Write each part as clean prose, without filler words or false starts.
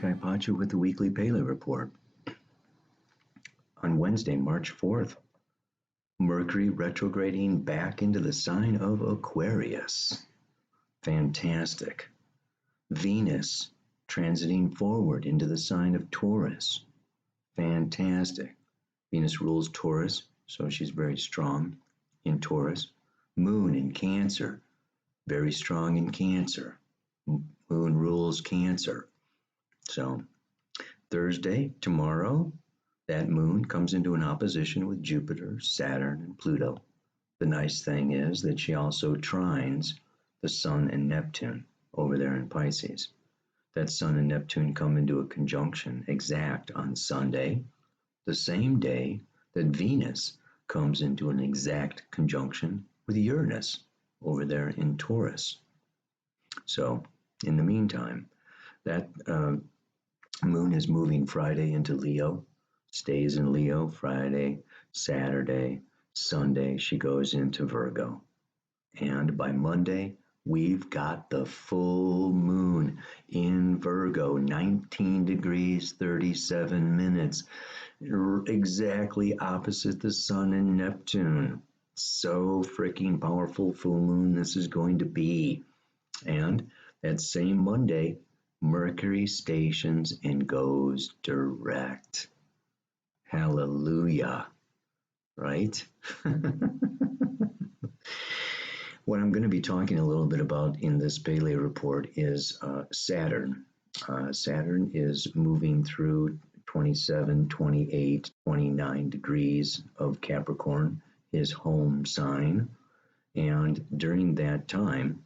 Sky Pacha with the weekly Paleo report. On Wednesday, March 4th, Mercury retrograding back into the sign of Aquarius. Fantastic. Venus transiting forward into the sign of Taurus. Fantastic. Venus rules Taurus, so she's very strong in Taurus. Moon in Cancer, very strong in Cancer. Moon rules Cancer. So Thursday, tomorrow, that moon comes into an opposition with Jupiter, Saturn, and Pluto. The nice thing is that she also trines the Sun and Neptune over there in Pisces. That Sun and Neptune come into a conjunction exact on Sunday, the same day that Venus comes into an exact conjunction with Uranus over there in Taurus. So, in the meantime, that moon is moving Friday into Leo, stays in Leo Friday, Saturday, Sunday, she goes into Virgo. And by Monday, we've got the full moon in Virgo, 19 degrees, 37 minutes, exactly opposite the Sun and Neptune. So freaking powerful full moon this is going to be. And that same Monday, Mercury stations and goes direct. Hallelujah. Right? What I'm going to be talking a little bit about in this Paleo report is Saturn. Saturn is moving through 27, 28, 29 degrees of Capricorn, his home sign. And during that time,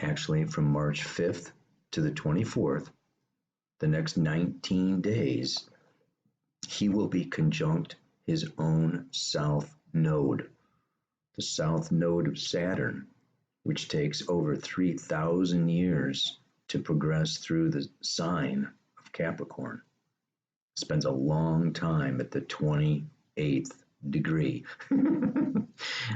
actually from March 5th to the 24th, the next 19 days, he will be conjunct his own south node, the south node of Saturn, which takes over 3,000 years to progress through the sign of Capricorn. Spends a long time at the 28th degree.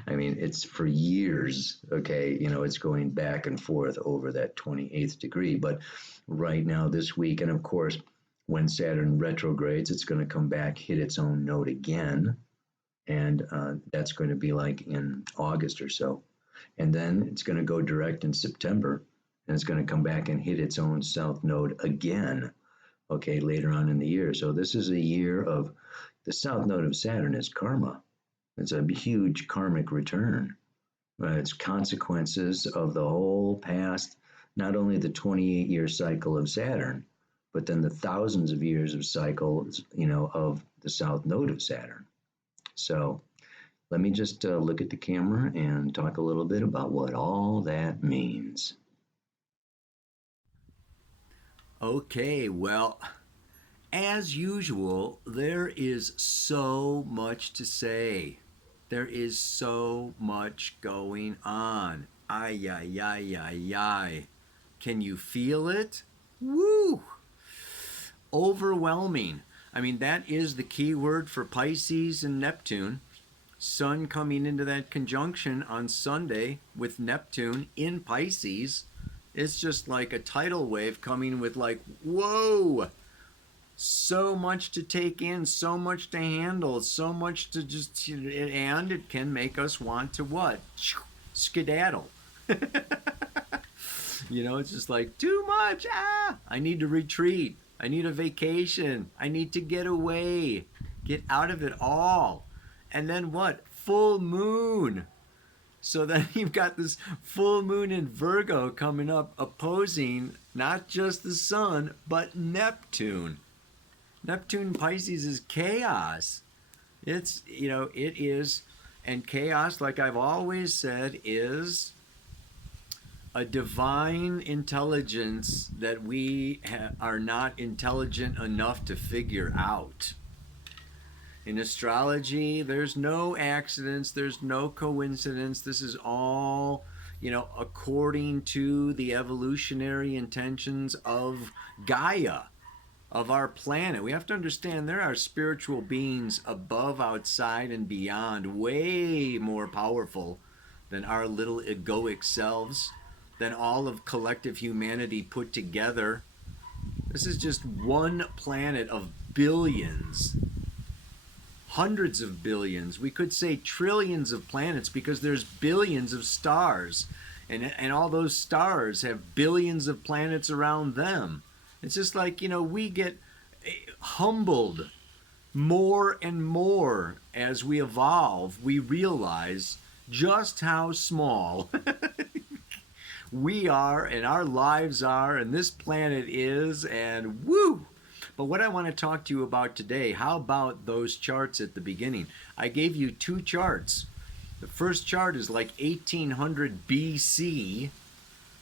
I mean, it's for years, okay? You know, it's going back and forth over that 28th degree. But right now, this week, and of course, when Saturn retrogrades, it's going to come back, hit its own node again. And that's going to be like in August or so. And then it's going to go direct in September, and it's going to come back and hit its own south node again, okay, later on in the year. So this is a year of, the south node of Saturn is karma. It's a huge karmic return. It's consequences of the whole past, not only the 28-year cycle of Saturn, but then the thousands of years of cycles, you know, of the south node of Saturn. So let me just look at the camera and talk a little bit about what all that means. Okay, well, as usual, there is so much to say. There is so much going on. Ay, ay, ay, ay, ay. Can you feel it? Woo! Overwhelming. I mean, that is the key word for Pisces and Neptune. Sun coming into that conjunction on Sunday with Neptune in Pisces. It's just like a tidal wave coming with like, whoa! So much to take in, so much to handle, so much to just, and it can make us want to what? Skedaddle. You know, it's just like, too much, I need to retreat. I need a vacation. I need to get away. Get out of it all. And then what? Full moon. So then you've got this full moon in Virgo coming up opposing not just the sun, but Neptune. Neptune Pisces is chaos. It's, you know, it is, and chaos, like I've always said, is a divine intelligence that we are not intelligent enough to figure out. In astrology, there's no accidents, there's no coincidence. This is all, you know, according to the evolutionary intentions of Gaia, of our planet. We have to understand there are spiritual beings above, outside, and beyond, way more powerful than our little egoic selves, than all of collective humanity put together. This is just one planet of billions, hundreds of billions. We could say trillions of planets because there's billions of stars. And all those stars have billions of planets around them. It's just like, we get humbled more and more as we evolve. We realize just how small we are and our lives are and this planet is, and woo! But what I want to talk to you about today, how about those charts at the beginning? I gave you two charts. The first chart is like 1800 BC,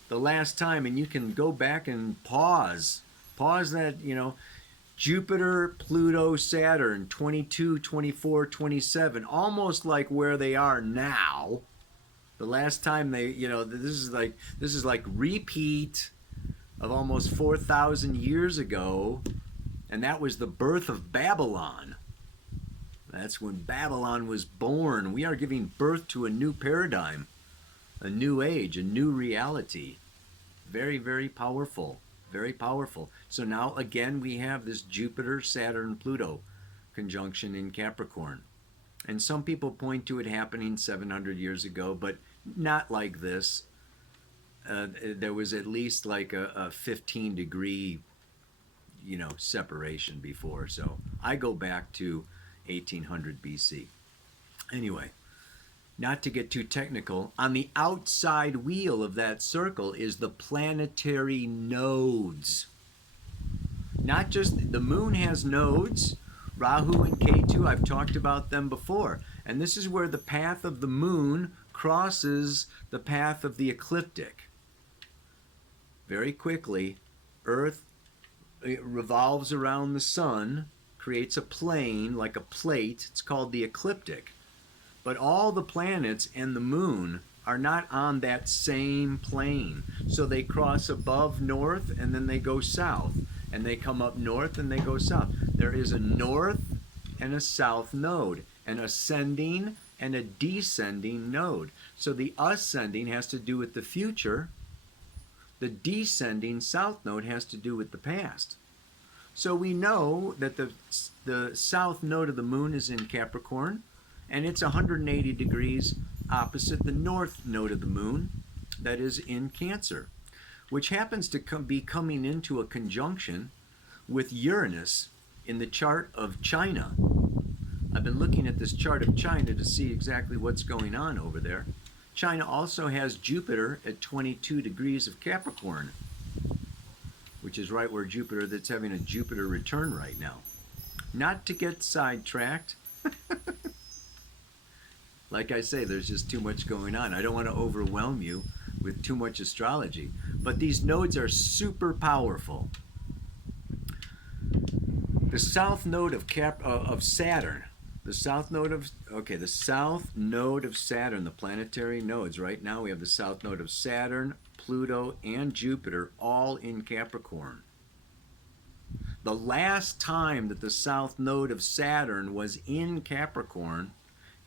the last time, and you can go back and pause that, Jupiter, Pluto, Saturn, 22, 24, 27, almost like where they are now. The last time they, this is like repeat of almost 4,000 years ago, and that was the birth of Babylon. That's when Babylon was born. We are giving birth to a new paradigm, a new age, a new reality. Very, very powerful. Very powerful. So now again we have this Jupiter, Saturn, Pluto conjunction in Capricorn. And some people point to it happening 700 years ago, but not like this. There was at least like a 15 degree, separation before. So I go back to 1800 BC. Anyway, not to get too technical, on the outside wheel of that circle is the planetary nodes. Not just, the moon has nodes, Rahu and Ketu, I've talked about them before. And this is where the path of the moon crosses the path of the ecliptic. Very quickly, Earth revolves around the sun, creates a plane, like a plate. It's called the ecliptic. But all the planets and the moon are not on that same plane. So they cross above north and then they go south. And they come up north and they go south. There is a north and a south node, an ascending and a descending node. So the ascending has to do with the future. The descending south node has to do with the past. So we know that the south node of the moon is in Capricorn, and it's 180 degrees opposite the north node of the moon, that is in Cancer, which happens to be coming into a conjunction with Uranus in the chart of China. I've been looking at this chart of China to see exactly what's going on over there. China also has Jupiter at 22 degrees of Capricorn, which is right where Jupiter, that's having a Jupiter return right now. Not to get sidetracked. Like I say, there's just too much going on. I don't want to overwhelm you with too much astrology. But these nodes are super powerful. The south node of Saturn. The south node of Saturn, the planetary nodes. Right now we have the south node of Saturn, Pluto, and Jupiter all in Capricorn. The last time that the south node of Saturn was in Capricorn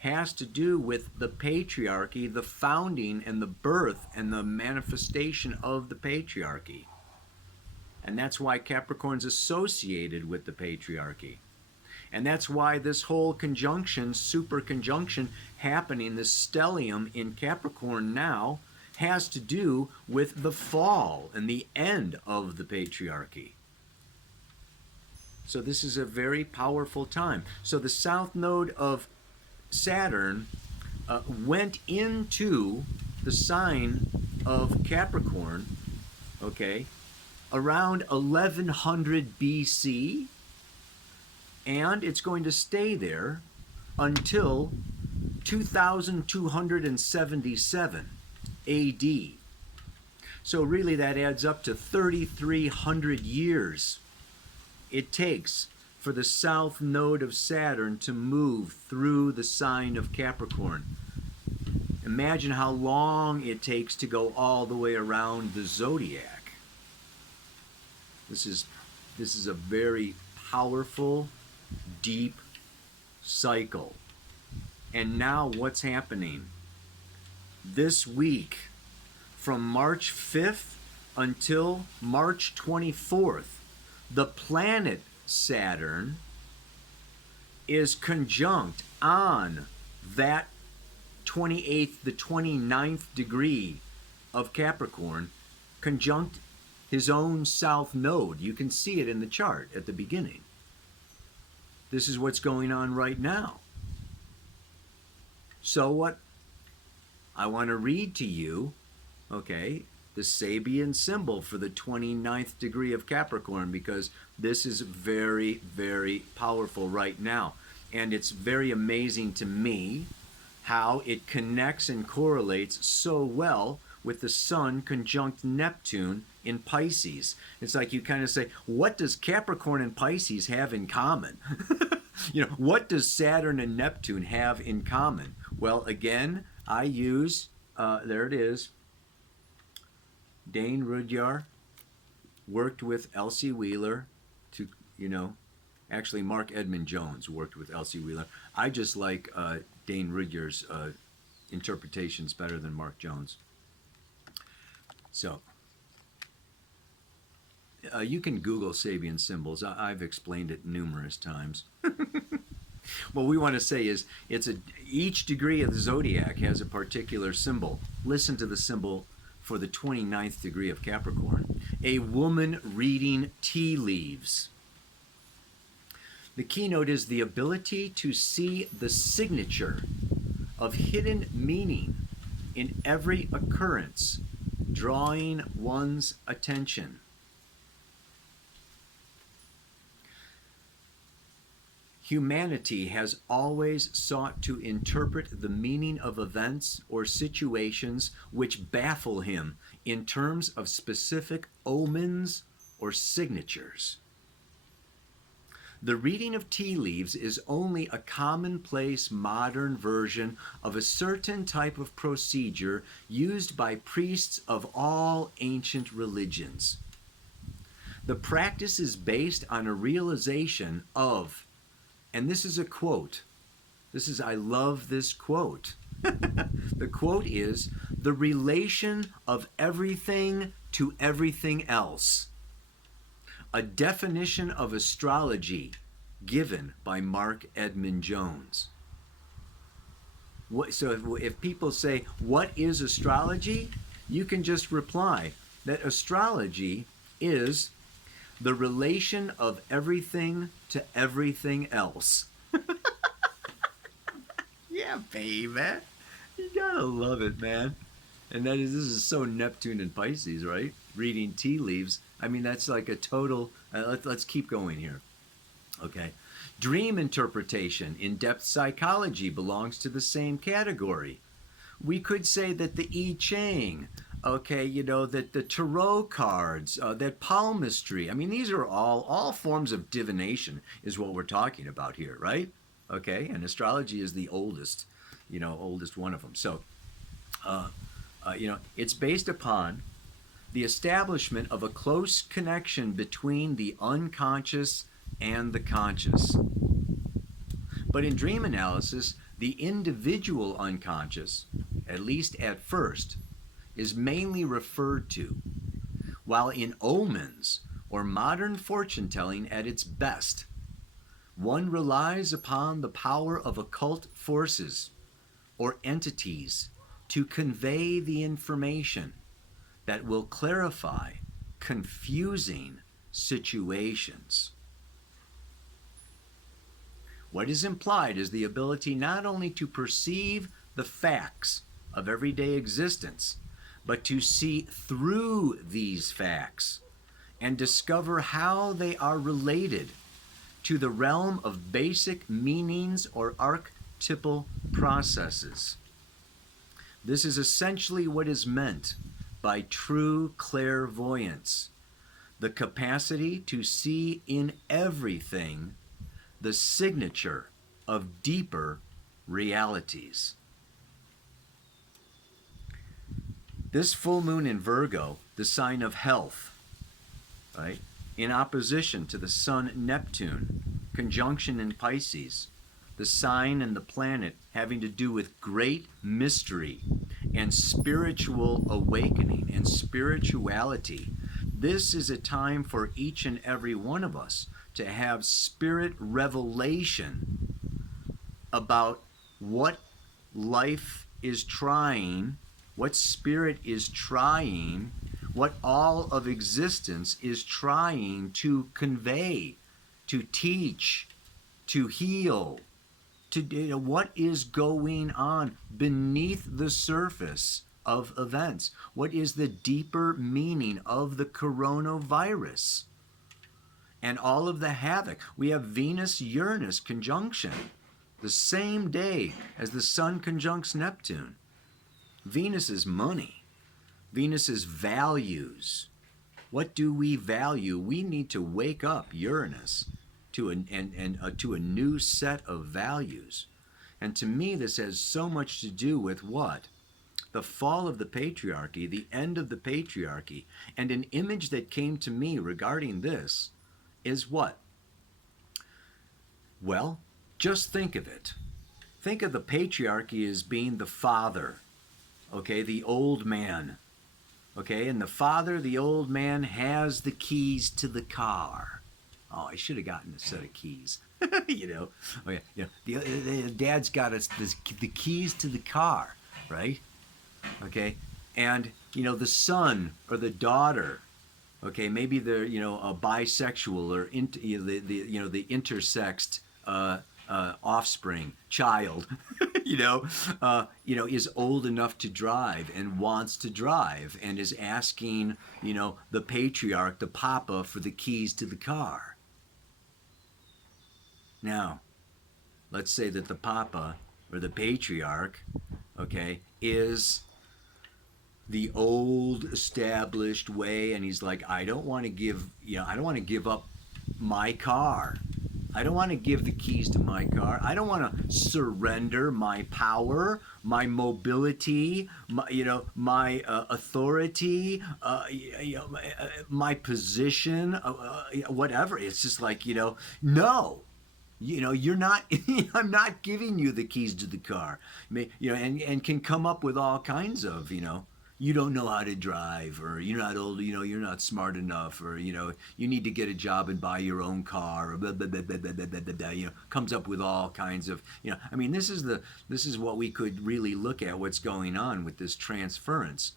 has to do with the patriarchy, the founding and the birth and the manifestation of the patriarchy. And that's why Capricorn's associated with the patriarchy. And that's why this whole conjunction, super conjunction happening, this stellium in Capricorn now, has to do with the fall and the end of the patriarchy. So this is a very powerful time. So the south node of Saturn went into the sign of Capricorn, okay, around 1100 BC, and it's going to stay there until 2277 AD. So really that adds up to 3,300 years it takes for the south node of Saturn to move through the sign of Capricorn. Imagine how long it takes to go all the way around the zodiac. This is a very powerful, deep cycle. And now what's happening? This week, from March 5th until March 24th, The planet Saturn is conjunct on that 28th, the 29th degree of Capricorn, conjunct his own south node. You can see it in the chart at the beginning. This is what's going on right now. So what I want to read to you, okay, the Sabian symbol for the 29th degree of Capricorn, because this is very, very powerful right now. And it's very amazing to me how it connects and correlates so well with the Sun conjunct Neptune in Pisces. It's like you kind of say, what does Capricorn and Pisces have in common? What does Saturn and Neptune have in common? Well, again, I use, there it is, Dane Rudyard worked with Elsie Wheeler to, actually Mark Edmund Jones worked with Elsie Wheeler. I just like Dane Rudyard's interpretations better than Mark Jones. So, you can Google Sabian symbols. I've explained it numerous times. What we want to say is, each degree of the zodiac has a particular symbol. Listen to the symbol for the 29th degree of Capricorn. A woman reading tea leaves. The keynote is the ability to see the signature of hidden meaning in every occurrence, drawing one's attention. Humanity has always sought to interpret the meaning of events or situations which baffle him in terms of specific omens or signatures. The reading of tea leaves is only a commonplace modern version of a certain type of procedure used by priests of all ancient religions. The practice is based on a realization of, and this is a quote. I love this quote. The quote is, the relation of everything to everything else. A definition of astrology given by Mark Edmund Jones. So if people say, what is astrology? You can just reply that astrology is the relation of everything to everything else. Yeah, baby. You gotta love it, man. And this is so Neptune and Pisces, right? Reading tea leaves. I mean, that's like a total, let's keep going here. Okay. Dream interpretation, in-depth psychology belongs to the same category. We could say that the I Ching, okay, that the tarot cards, that palmistry, I mean, these are all forms of divination is what we're talking about here, right? Okay, and astrology is the oldest one of them. So, it's based upon the establishment of a close connection between the unconscious and the conscious. But in dream analysis, the individual unconscious, at least at first, is mainly referred to, while in omens, or modern fortune telling at its best, one relies upon the power of occult forces or entities to convey the information that will clarify confusing situations. What is implied is the ability not only to perceive the facts of everyday existence, but to see through these facts and discover how they are related to the realm of basic meanings or archetypal processes. This is essentially what is meant by true clairvoyance, the capacity to see in everything the signature of deeper realities. This full moon in Virgo, the sign of health, right, in opposition to the Sun Neptune, conjunction in Pisces, the sign and the planet having to do with great mystery and spiritual awakening and spirituality, This is a time for each and every one of us to have spirit revelation about what life is trying, what spirit is trying, what all of existence is trying to convey, to teach, to heal, to what is going on beneath the surface of events. What is the deeper meaning of the coronavirus and all of the havoc? We have Venus-Uranus conjunction the same day as the Sun conjuncts Neptune. Venus is money. Venus is values. What do we value? We need to wake up Uranus to a new set of values. And to me, this has so much to do with what? The fall of the patriarchy, the end of the patriarchy. And an image that came to me regarding this is what? Well, just think of it. Think of the patriarchy as being the father, okay, the old man, okay, and the father, the old man, has the keys to the car. Oh, I should have gotten a set of keys, you know. Oh, yeah, yeah. The dad's got us the keys to the car, right? Okay, and you know the son or the daughter, okay, maybe they're a bisexual or the intersexed offspring child, is old enough to drive and wants to drive and is asking the patriarch, the papa, for the keys to the car. Now, let's say that the papa or the patriarch, okay, is the old established way, and he's like, I don't want to give up my car. I don't want to give the keys to my car. I don't want to surrender my power, my mobility, my authority, my position, whatever. It's just like, no. You're not. I'm not giving you the keys to the car. And can come up with all kinds of, you don't know how to drive, or you're not old, you're not smart enough, or you need to get a job and buy your own car, or blah, blah, blah, blah, blah, blah, blah, blah, comes up with all kinds of, this is what we could really look at, what's going on with this transference.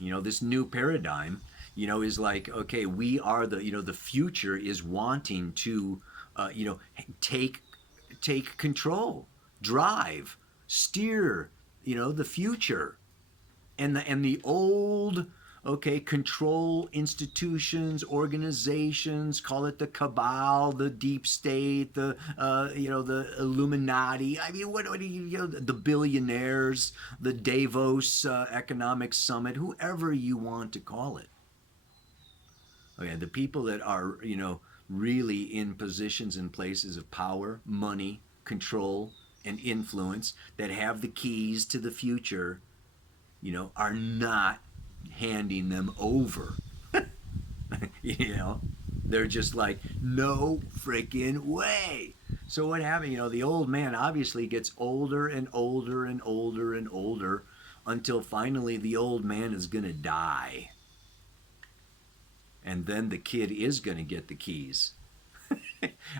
This new paradigm, is like, okay, we are the future is wanting to take control, drive, steer, the future. And the old, control institutions, organizations, call it the cabal, the deep state, the Illuminati. I mean, what do the billionaires, the Davos Economic Summit, whoever you want to call it. Okay, the people that are, really in positions and places of power, money, control, and influence, that have the keys to the future, are not handing them over. They're just like, no freaking way. So what happened? The old man obviously gets older and older and older and older until finally the old man is going to die. And then the kid is going to get the keys.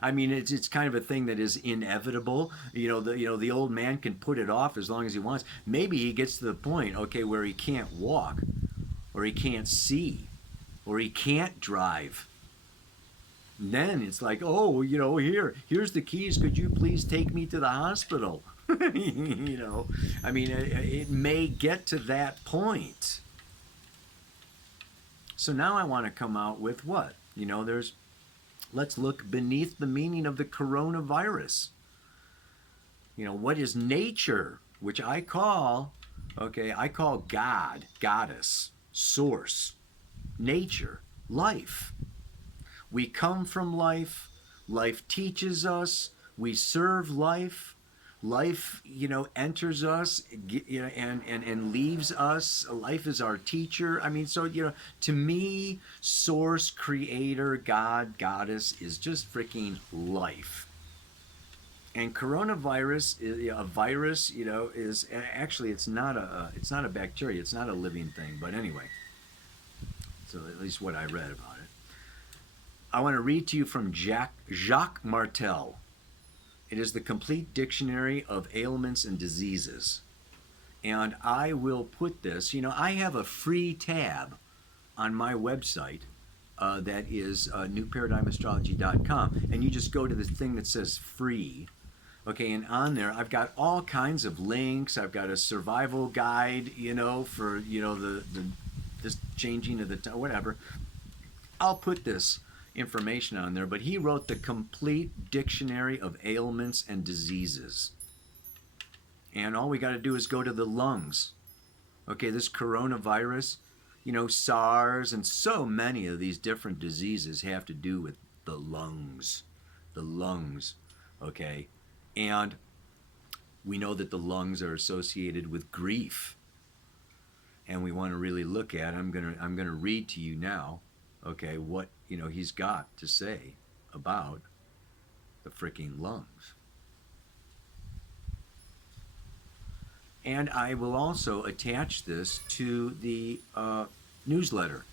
I mean, it's kind of a thing that is inevitable. The old man can put it off as long as he wants. Maybe he gets to the point, where he can't walk, or he can't see, or he can't drive. And then it's like, oh, here's the keys. Could you please take me to the hospital? I mean, it may get to that point. So now I want to come out with what? Let's look beneath the meaning of the coronavirus. What is nature, which I call God, goddess, source, nature, life. We come from life. Life teaches us. We serve life. Life, enters us, and leaves us. Life is our teacher. I mean, so, to me, source, creator, God, goddess is just freaking life. And coronavirus, a virus, is actually, it's not a bacteria. It's not a living thing. But anyway, So at least what I read about it. I want to read to you from Jacques Martel. It is the complete dictionary of ailments and diseases. And I will put this, I have a free tab on my website that is newparadigmastrology.com. And you just go to the thing that says free. Okay, and on there, I've got all kinds of links. I've got a survival guide, for, this changing of the whatever. I'll put this information on there, but he wrote the complete dictionary of ailments and diseases. And all we got to do is go to the lungs. Okay, this coronavirus, SARS, and so many of these different diseases have to do with the lungs. The lungs, okay? And we know that the lungs are associated with grief. And we want to really look at, I'm gonna read to you now, okay, what, he's got to say about the freaking lungs. And I will also attach this to the newsletter.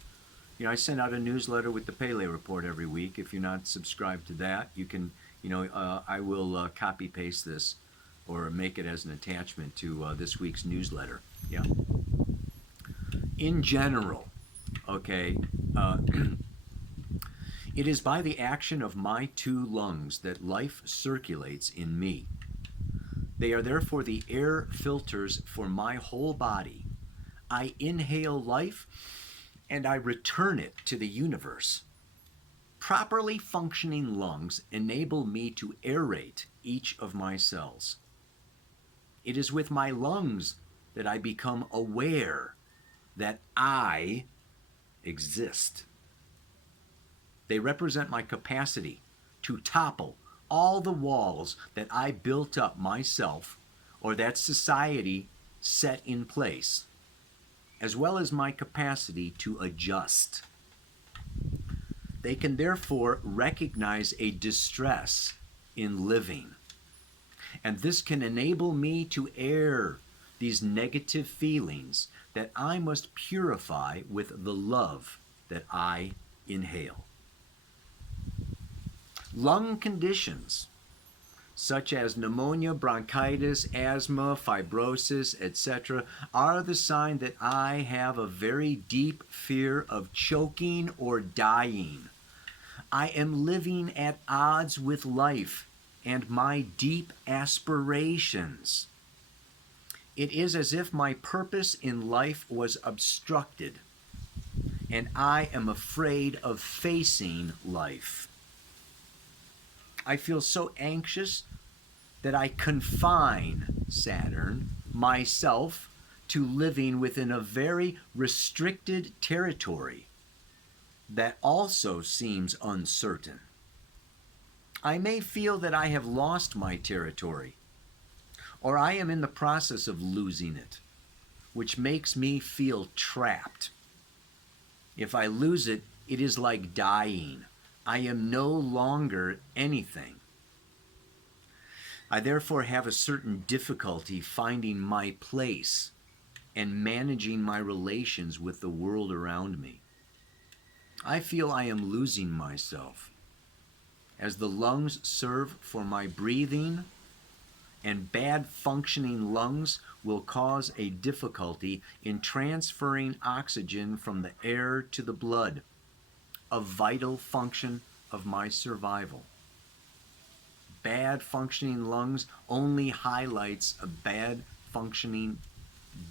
I send out a newsletter with the Pele Report every week. If you're not subscribed to that, you can, I will copy paste this or make it as an attachment to this week's newsletter. Yeah. In general, okay, it is by the action of my two lungs that life circulates in me. They are therefore the air filters for my whole body. I inhale life and I return it to the universe. Properly functioning lungs enable me to aerate each of my cells. It is with my lungs that I become aware that I exist. They represent my capacity to topple all the walls that I built up myself or that society set in place, as well as my capacity to adjust. They can therefore recognize a distress in living, and this can enable me to air these negative feelings that I must purify with the love that I inhale. Lung conditions such as pneumonia, bronchitis, asthma, fibrosis, etc., are the sign that I have a very deep fear of choking or dying. I am living at odds with life and my deep aspirations. It is as if my purpose in life was obstructed, and I am afraid of facing life. I feel so anxious that I confine, Saturn, myself to living within a very restricted territory that also seems uncertain. I may feel that I have lost my territory, or I am in the process of losing it, which makes me feel trapped. If I lose it, it is like dying. I am no longer anything. I therefore have a certain difficulty finding my place and managing my relations with the world around me. I feel I am losing myself, as the lungs serve for my breathing, and bad functioning lungs will cause a difficulty in transferring oxygen from the air to the blood, a vital function of my survival. Bad functioning lungs only highlights a bad functioning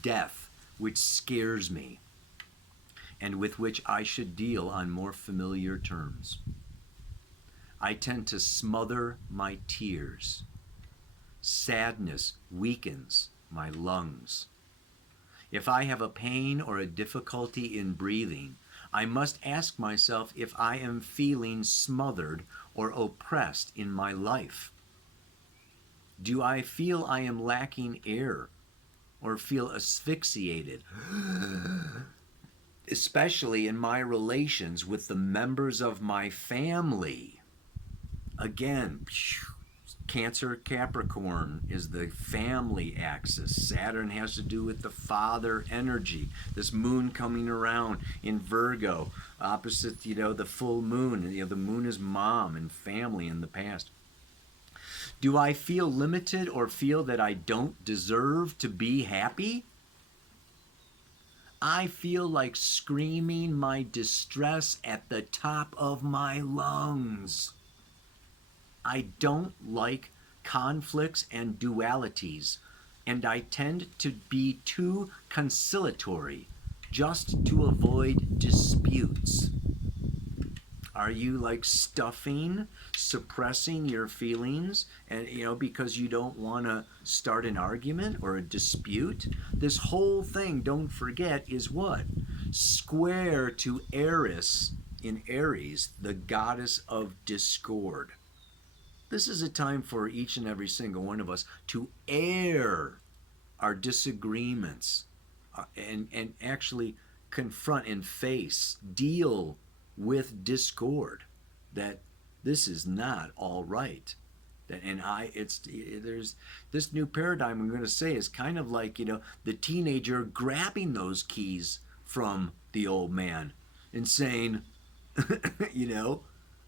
death, which scares me, and with which I should deal on more familiar terms. I tend to smother my tears. Sadness weakens my lungs. If I have a pain or a difficulty in breathing, I must ask myself if I am feeling smothered or oppressed in my life. Do I feel I am lacking air or feel asphyxiated, especially in my relations with the members of my family? Again, Cancer Capricorn is the family axis. Saturn has to do with the father energy. This moon coming around in Virgo, opposite, the full moon. The moon is mom and family in the past. Do I feel limited or feel that I don't deserve to be happy? I feel like screaming my distress at the top of my lungs. I don't like conflicts and dualities, and I tend to be too conciliatory just to avoid disputes. Are you like stuffing, suppressing your feelings, and because you don't want to start an argument or a dispute? This whole thing, don't forget, is what? Square to Eris in Aries, the goddess of discord. This is a time for each and every single one of us to air our disagreements and actually confront and face, deal with discord, that this is not all right. There's this new paradigm I'm going to say is kind of like, the teenager grabbing those keys from the old man and saying,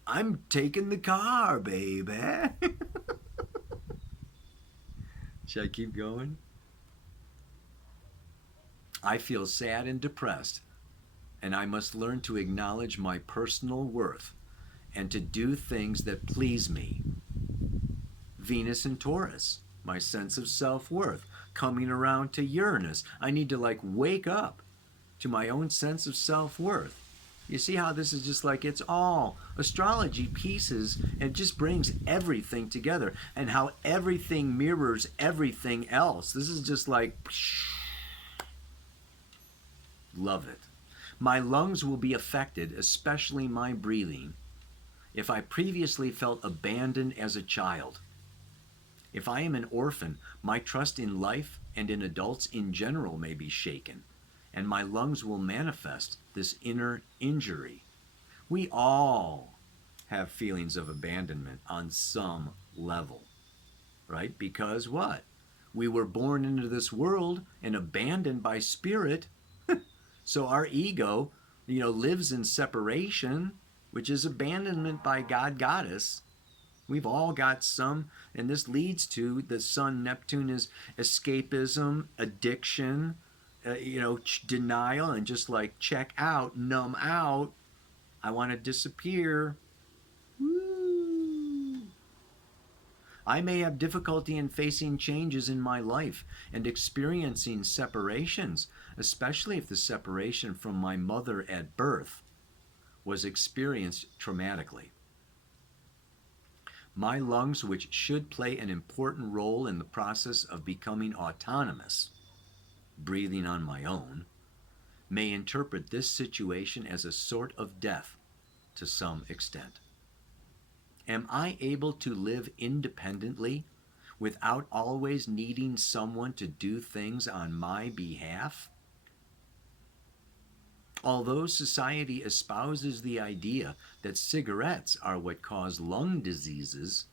I'm taking the car, baby. Should I keep going? I feel sad and depressed, and I must learn to acknowledge my personal worth and to do things that please me. Venus and Taurus, my sense of self-worth, coming around to Uranus. I need to wake up to my own sense of self-worth. You see how this is just it's all astrology pieces, and just brings everything together, and how everything mirrors everything else. This is just love it. My lungs will be affected, especially my breathing, if I previously felt abandoned as a child. If I am an orphan, my trust in life and in adults in general may be shaken, and my lungs will manifest this inner injury. We all have feelings of abandonment on some level, right? Because what? We were born into this world and abandoned by spirit. So our ego, lives in separation, which is abandonment by God, goddess. We've all got some, and this leads to the sun, Neptune is escapism, addiction, denial, and just check out, numb out. I want to disappear. Woo. I may have difficulty in facing changes in my life and experiencing separations, especially if the separation from my mother at birth was experienced traumatically. My lungs, which should play an important role in the process of becoming autonomous, breathing on my own, may interpret this situation as a sort of death to some extent. Am I able to live independently without always needing someone to do things on my behalf? Although society espouses the idea that cigarettes are what cause lung diseases,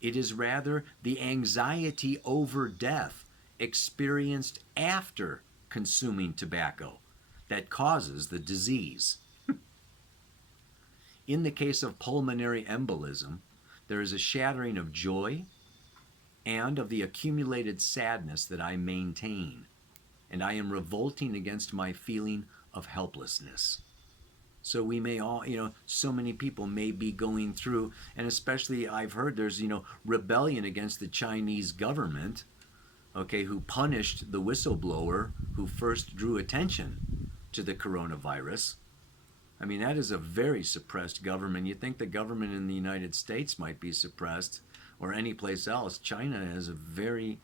it is rather the anxiety over death experienced after consuming tobacco that causes the disease. In the case of pulmonary embolism, there is a shattering of joy and of the accumulated sadness that I maintain, and I am revolting against my feeling of helplessness. So we may all, so many people may be going through, and especially I've heard there's, rebellion against the Chinese government, who punished the whistleblower who first drew attention to the coronavirus. I mean, that is a very suppressed government. You'd think the government in the United States might be suppressed, or any place else. China has a very...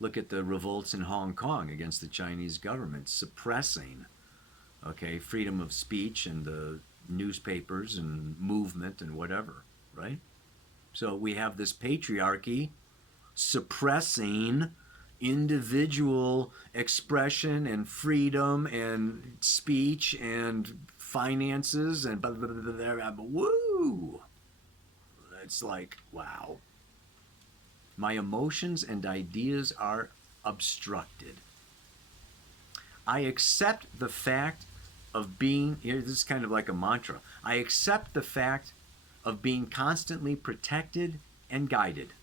Look at the revolts in Hong Kong against the Chinese government, suppressing, freedom of speech and the newspapers and movement and whatever, right? So we have this patriarchy suppressing individual expression and freedom and speech and finances and blah, blah, blah, blah, blah, blah. Woo! it's like, wow. My emotions and ideas are obstructed. I accept the fact of being, here, this is kind of like a mantra. I accept the fact of being constantly protected and guided.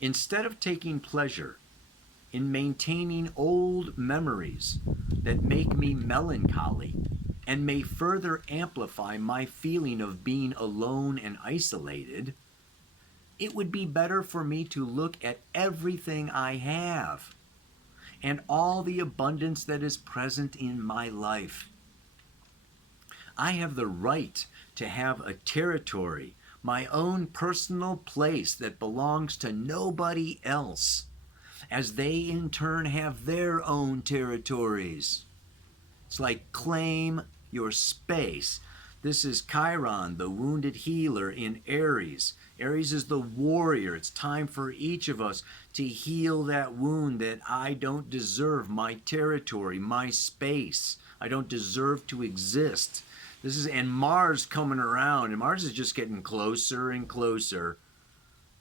Instead of taking pleasure in maintaining old memories that make me melancholy and may further amplify my feeling of being alone and isolated, it would be better for me to look at everything I have and all the abundance that is present in my life. I have the right to have a territory, my own personal place that belongs to nobody else, as they in turn have their own territories. It's like claim your space. This is Chiron, the wounded healer in Aries. Aries is the warrior. It's time for each of us to heal that wound that I don't deserve my territory, my space. I don't deserve to exist. And Mars coming around, and Mars is just getting closer and closer.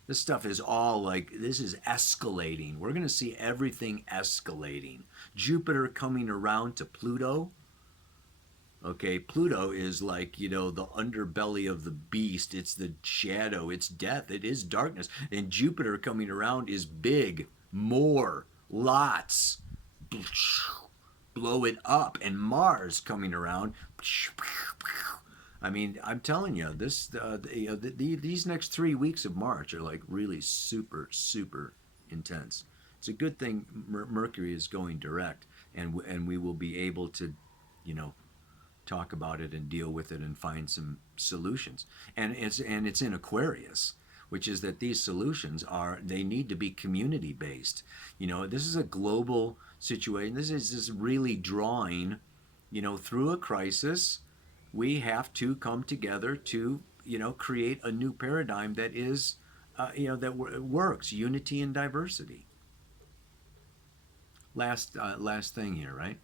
This stuff is all like, this is escalating. We're going to see everything escalating. Jupiter coming around to Pluto. Okay, Pluto is like, the underbelly of the beast. It's the shadow. It's death. It is darkness. And Jupiter coming around is big, more, lots. Blow it up. And Mars coming around. I mean, I'm telling you, these next 3 weeks of March are like really super, super intense. It's a good thing Mercury is going direct, and we will be able to, talk about it and deal with it and find some solutions. And it's in Aquarius, which is that these solutions they need to be community based. This is a global situation. This is just really drawing, through a crisis. We have to come together to, create a new paradigm that is, that works. Unity and diversity. Last thing here, right?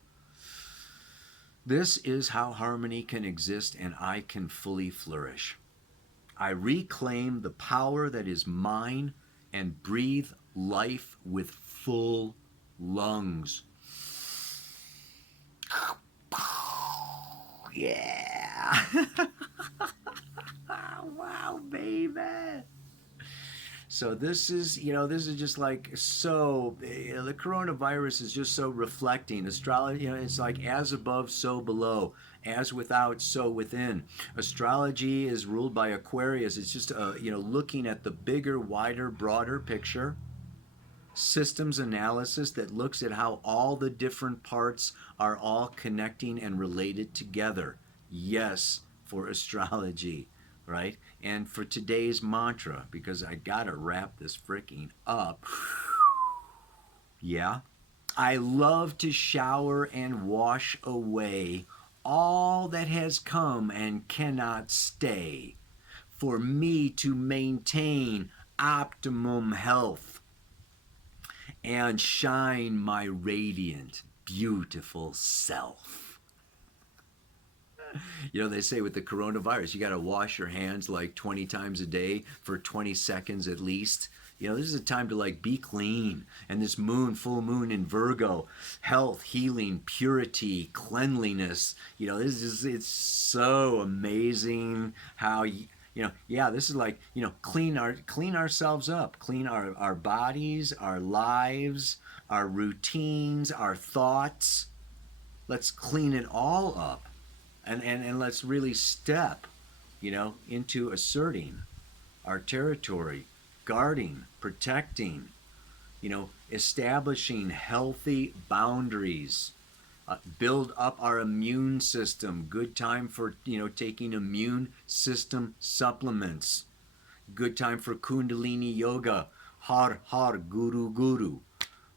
This is how harmony can exist and I can fully flourish. I reclaim the power that is mine and breathe life with full lungs. Yeah. Wow, baby. So this is just like so. The coronavirus is just so reflecting. Astrology, it's like as above, so below. As without, so within. Astrology is ruled by Aquarius. It's just, looking at the bigger, wider, broader picture. Systems analysis that looks at how all the different parts are all connecting and related together. Yes, for astrology, right? And for today's mantra, because I gotta wrap this freaking up. Yeah. I love to shower and wash away all that has come and cannot stay, for me to maintain optimum health and shine my radiant, beautiful self. They say with the coronavirus, you got to wash your hands like 20 times a day for 20 seconds at least. This is a time to like be clean. And this full moon in Virgo, health, healing, purity, cleanliness. It's so amazing how this is like, clean ourselves up, clean our bodies, our lives, our routines, our thoughts. Let's clean it all up. And let's really step, into asserting our territory, guarding, protecting, establishing healthy boundaries, build up our immune system. Good time for, taking immune system supplements. Good time for Kundalini yoga, har har guru guru,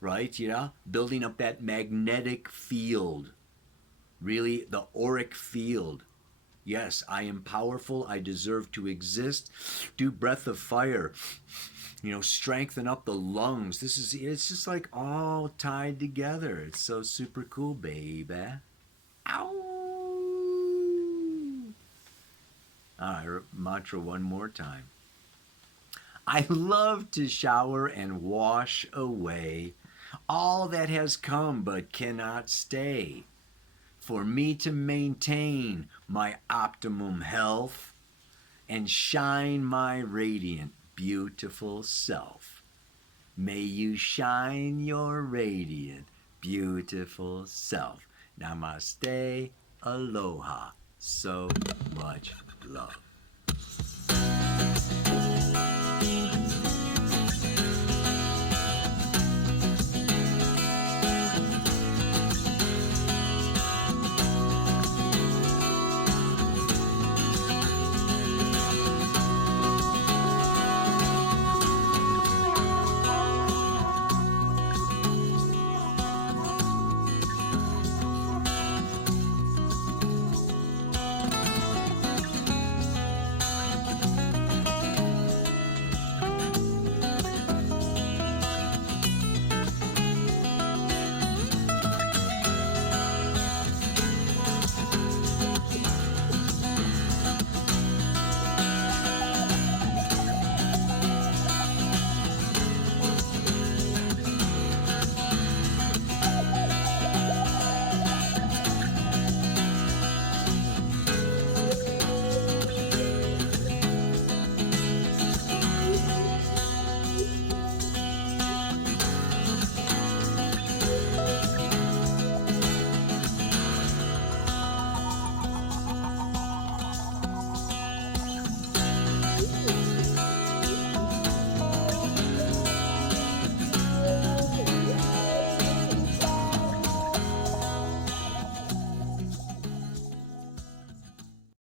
right? Building up that magnetic field. Really, the auric field. Yes, I am powerful. I deserve to exist. Do breath of fire. Strengthen up the lungs. It's just like all tied together. It's so super cool, baby. Ow! All right, mantra one more time. I love to shower and wash away all that has come but cannot stay. For me to maintain my optimum health and shine my radiant, beautiful self. May you shine your radiant, beautiful self. Namaste, aloha, so much love.